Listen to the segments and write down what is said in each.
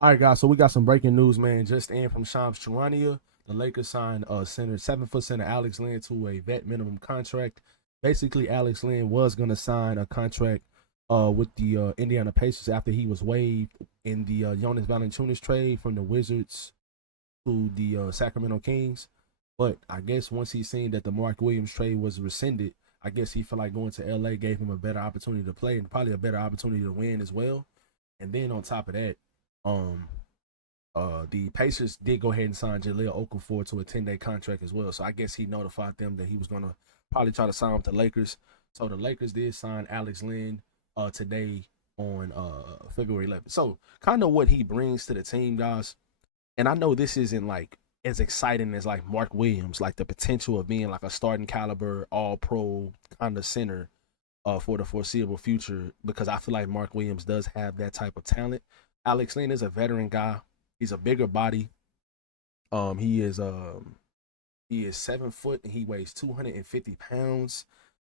All right, guys. So we got some breaking news, man. Just in from Shams Charania. The Lakers signed center, 7 foot center Alex Len to a vet minimum contract. Basically, Alex Len was gonna sign a contract with the Indiana Pacers after he was waived in the Jonas Valanciunas trade from the Wizards to the Sacramento Kings. But I guess once he seen that the Mark Williams trade was rescinded, I guess he felt like going to LA gave him a better opportunity to play and probably a better opportunity to win as well. And then on top of that, um, the Pacers did go ahead and sign Jahlil Okafor to a 10-day contract as well. So I guess he notified them that he was gonna probably try to sign with the Lakers. So the Lakers did sign Alex Len today on February 11th. So kind of what he brings to the team, guys. And I know this isn't like as exciting as like Mark Williams, like the potential of being like a starting caliber, all pro kind of center for the foreseeable future, because I feel like Mark Williams does have that type of talent. Alex Len is a veteran guy. He's a bigger body. Um, he is um he is 7 foot and he weighs 250 pounds.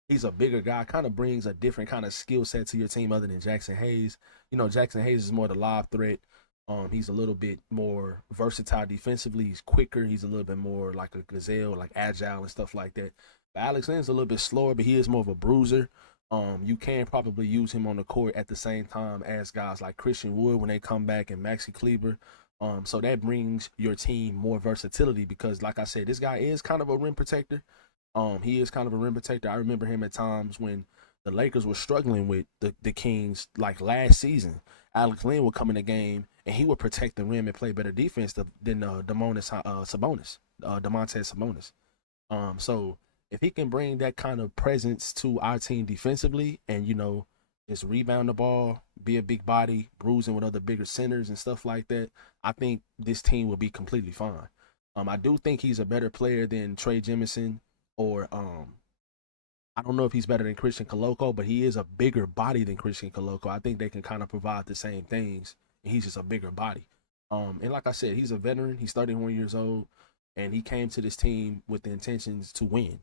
He's a bigger guy, kind of brings a different kind of skill set to your team other than Jackson Hayes. You know, Jackson Hayes is more the live threat. He's a little bit more versatile defensively. He's quicker. He's a little bit more like a gazelle, like agile and stuff like that. But Alex Len's a little bit slower, but he is more of a bruiser. You can probably use him on the court at the same time as guys like Christian Wood when they come back and Maxi Kleber. So that brings your team more versatility because, like I said, this guy is kind of a rim protector. He is kind of a rim protector. I remember him at times when the Lakers were struggling with the Kings, like last season. Alex Len would come in the game and he would protect the rim and play better defense than Demonte Sabonis. So if he can bring that kind of presence to our team defensively, and just rebound the ball, be a big body, bruising with other bigger centers and stuff like that, I think this team will be completely fine. I do think he's a better player than Trey Jemison, or I don't know if he's better than Christian Coloco, but he is a bigger body than Christian Coloco. I think they can kind of provide the same things, and he's just a bigger body. And like I said, he's a veteran. He's 31 years old, and he came to this team with the intentions to win.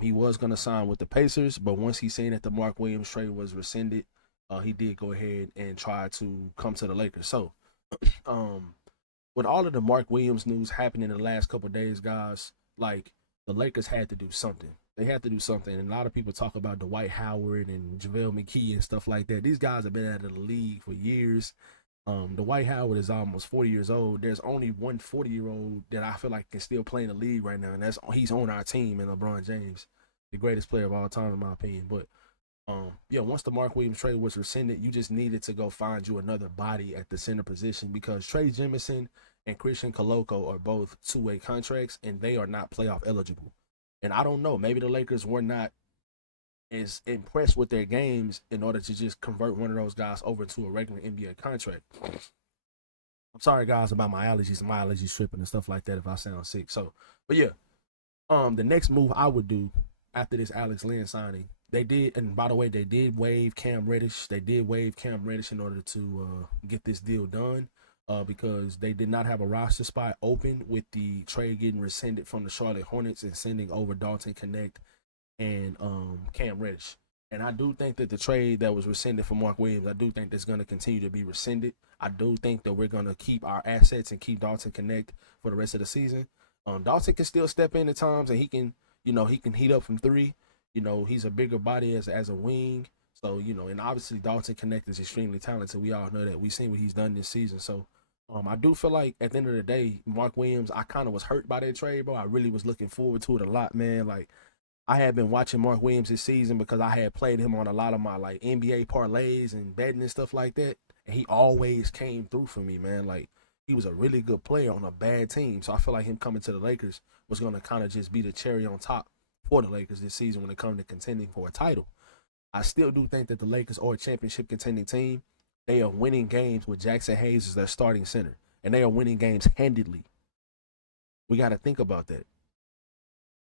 He was going to sign with the Pacers, but once he seen that the Mark Williams trade was rescinded, he did go ahead and try to come to the Lakers. So, um, with all of the Mark Williams news happening in the last couple of days, guys, like the Lakers had to do something. They had to do something. And a lot of people talk about Dwight Howard and JaVale McKee and stuff like that. These guys have been out of the league for years. Dwight Howard is almost 40 years old. There's only one 40-year-old that I feel like can still play in the league right now, and that's he's on our team, and LeBron James, the greatest player of all time in my opinion. But yeah, once the Mark Williams trade was rescinded, you just needed to go find you another body at the center position because Trey Jemison and Christian Coloco are both two-way contracts and they are not playoff eligible. And I don't know, maybe the Lakers were not as impressed with their games in order to just convert one of those guys over to a regular NBA contract. I'm sorry, guys, about my allergies, my allergies tripping and stuff like that if I sound sick. So, but yeah, the next move I would do after this Alex Len signing, they did, and by the way, they did waive Cam Reddish. They did waive Cam Reddish in order to get this deal done, because they did not have a roster spot open with the trade getting rescinded from the Charlotte Hornets and sending over Dalton Connect and Cam Reddish. And I do think that the trade that was rescinded for Mark Williams, I do think that's going to continue to be rescinded. I do think that we're going to keep our assets and keep Dalton Connect for the rest of the season. Dalton can still step in at times, and he can heat up from three. He's a bigger body as a wing. So, and obviously Dalton Connect is extremely talented. We all know that. We've seen what he's done this season. So I do feel like at the end of the day, Mark Williams, I kind of was hurt by that trade, bro. I really was looking forward to it a lot, man. Like, I had been watching Mark Williams this season because I had played him on a lot of my like NBA parlays and betting and stuff like that. And he always came through for me, man. Like, he was a really good player on a bad team. So I feel like him coming to the Lakers was gonna kind of just be the cherry on top for the Lakers this season when it comes to contending for a title. I still do think that the Lakers are a championship contending team. They are winning games with Jackson Hayes as their starting center. And they are winning games handedly. We gotta think about that.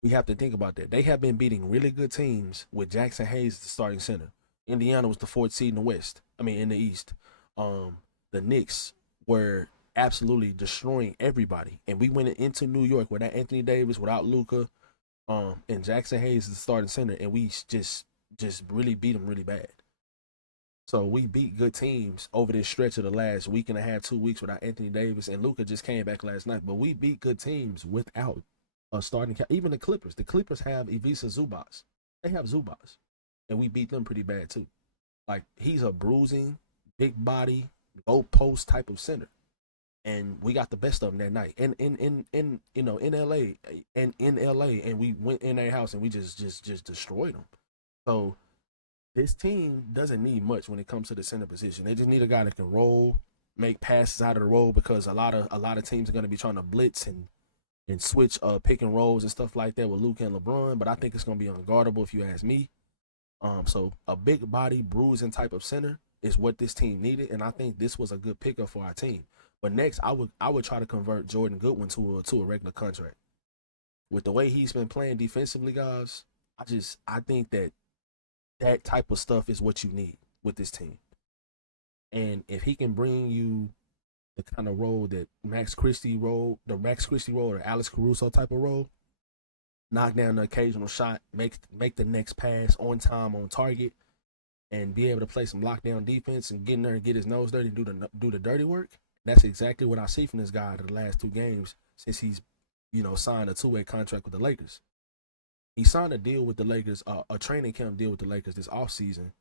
We have to think about that. They have been beating really good teams with Jackson Hayes as the starting center. Indiana was the fourth seed in the West. I mean, in the East. The Knicks were absolutely destroying everybody, and we went into New York without Anthony Davis, without Luca, and Jackson Hayes is the starting center, and we just really beat them really bad. So we beat good teams over this stretch of the last week and a half, 2 weeks without Anthony Davis, and Luka just came back last night. But we beat good teams without a starting. Even the Clippers. The Clippers have Ivica Zubac. They have Zubac, and we beat them pretty bad too. Like he's a bruising, big body, low post type of center, and we got the best of them that night. And in in LA and in LA, and we went in their house and we just destroyed them. So this team doesn't need much when it comes to the center position. They just need a guy that can roll, make passes out of the roll because a lot of teams are going to be trying to blitz and switch pick and rolls and stuff like that with Luke and LeBron. But I think it's going to be unguardable if you ask me. So a big body bruising type of center is what this team needed, and I think this was a good pickup for our team. But next, I would try to convert Jordan Goodwin to a regular contract. With the way he's been playing defensively, guys, I think that type of stuff is what you need with this team. And if he can bring you the kind of role that Max Christie role or Alex Caruso type of role, knock down the occasional shot, make the next pass on time, on target, and be able to play some lockdown defense and get in there and get his nose dirty and do the dirty work. That's exactly what I see from this guy in the last 2 games since he's signed a 2-way contract with the Lakers. He signed a deal with the Lakers, a training camp deal with the Lakers this offseason,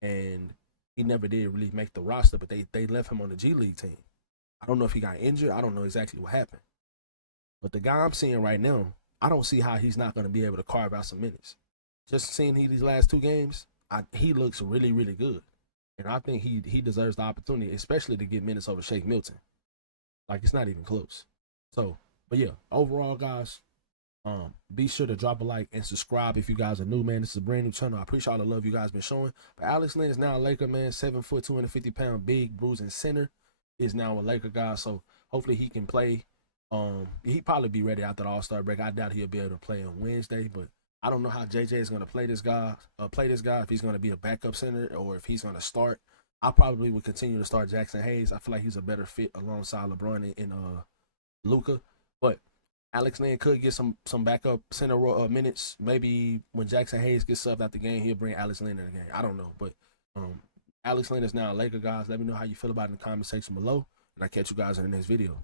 and he never did really make the roster, but they left him on the G League team. I don't know if he got injured. I don't know exactly what happened. But the guy I'm seeing right now, I don't see how he's not going to be able to carve out some minutes. Just seeing these last 2 games, he looks really, really good. And I think he deserves the opportunity, especially to get minutes over Shake Milton. Like, it's not even close. So, but yeah, overall, guys, be sure to drop a like and subscribe if you guys are new, man. This is a brand new channel. I appreciate all the love you guys been showing. But Alex Len is now a Laker, man. 7 foot, 250-pound, big, bruising center is now a Laker guy. So hopefully he can play. He probably be ready after the All-Star break. I doubt he'll be able to play on Wednesday, but I don't know how JJ is going to play this guy. If he's going to be a backup center or if he's going to start. I probably would continue to start Jackson Hayes. I feel like he's a better fit alongside LeBron and Luka. But Alex Len could get some backup center minutes. Maybe when Jackson Hayes gets subbed out the game, he'll bring Alex Len in the game. I don't know, but Alex Len is now a Laker, guys. Let me know how you feel about it in the comment section below, and I'll catch you guys in the next video.